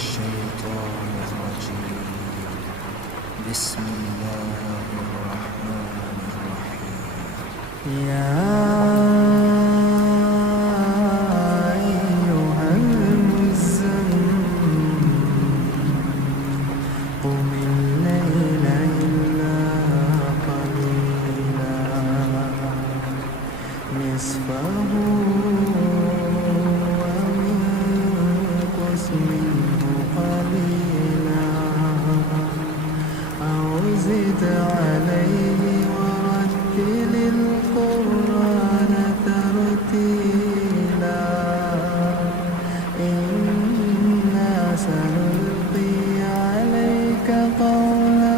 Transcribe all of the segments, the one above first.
الشيطان الرجيم. بسم الله الرحمن الرحيم. يا أيها المزمل قم الليل إلا قليلا نصفه منه قليلا أو زد عليه ورتل القرآن ترتيلا إنا سنلقي عليك قولا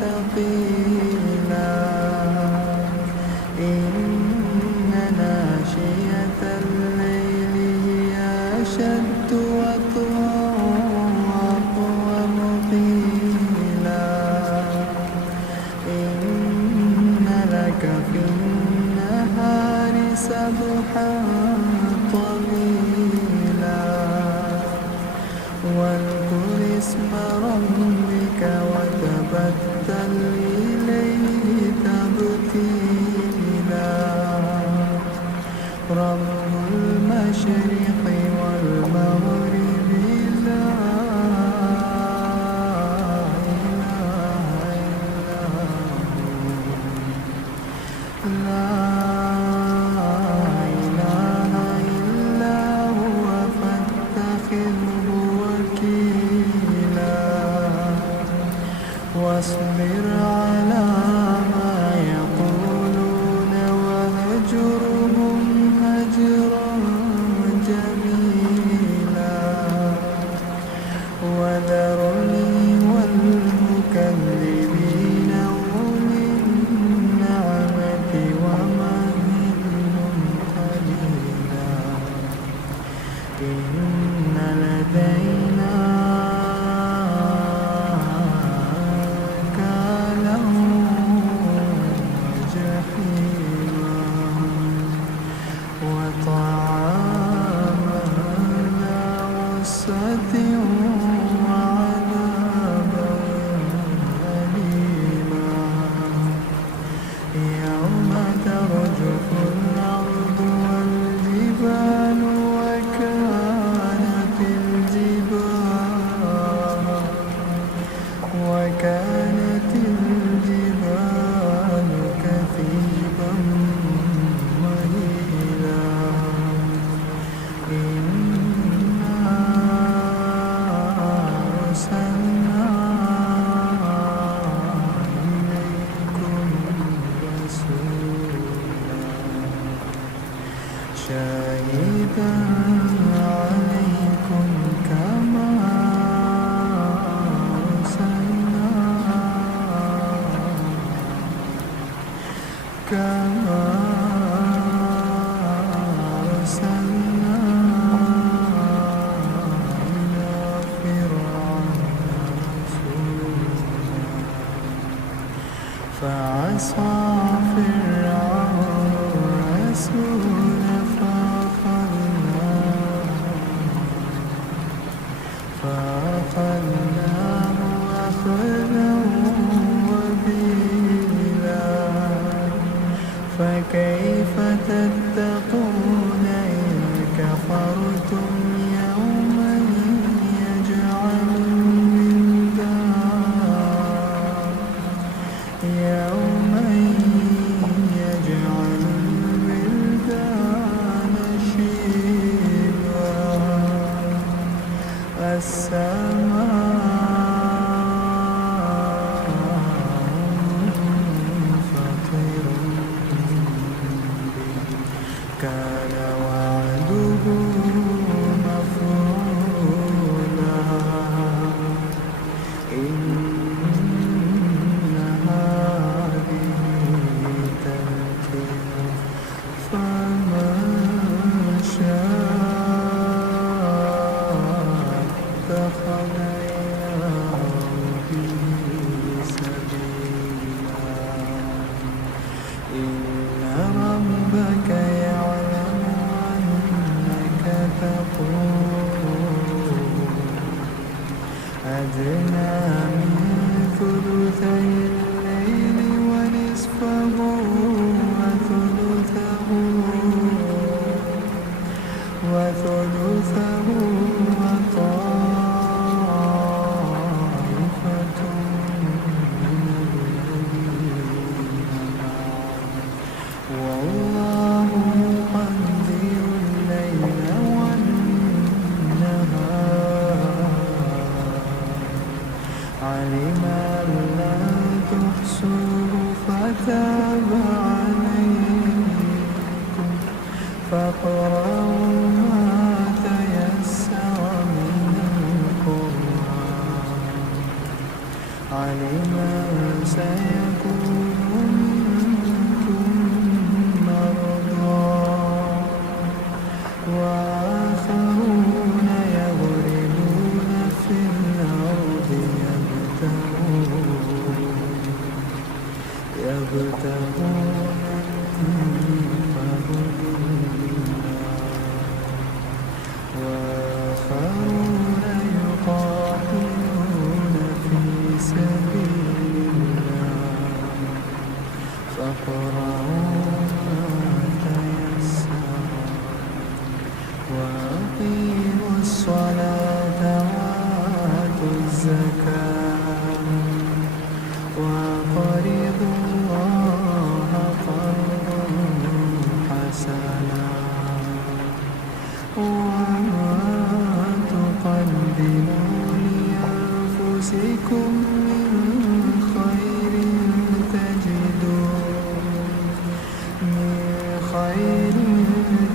ثقيلا إن ناشئة الليل هي أشد وأقوم قيلا إن لك في النهار سبحا طويلا واذكر اسم ربك وتبتل إليه تبتيلا رب المشرق والمغرب لا إله إلا هو فاتخذه وكيلا واصبر على ما يقولون وهجرهم هجرا جميلا وذرني والمكذبين أولي النعمة ومهلهم قليلا إن لدينا أنكالا وجحيما وطعاما ذا غصة وعذابا أليما يوم ترجف الأرض والجبال وكانت الجبال كثيبا مهيلا إنا أرسلنا إليكم رسولا شاهدا عليكم كما أرسلنا إلى فرعون رسولا فعصى فرعون الرسول فأخذناه أخذا وبيلا فكيف تتقون إن كفرتم يوما يجعل الولدان شيبا أدنى من ثلثي الليل ونصفه وثلثه وطائفة من الذين معه والله يقدر الليل والنهار علم أن لن تحصوه فتاب عليكم فاقرؤوا ما تيسر من القرآن علم أن سيكون منكم مرضى وآخرون يضربون في الأرض يبتغون من فضل الله وآخرون يقاتلون في سبيل الله فاقرؤوا ما تيسر وأقيموا الصلاة وآتوا الزكاة وأقرضوا الله قرضا حسنا وما تقدموا لأنفسكم من خير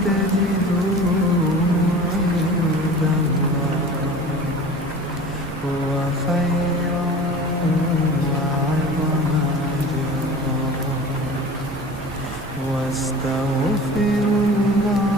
تجدوه عند الله هو خيرا وأعظم أجرا واستغفروا الله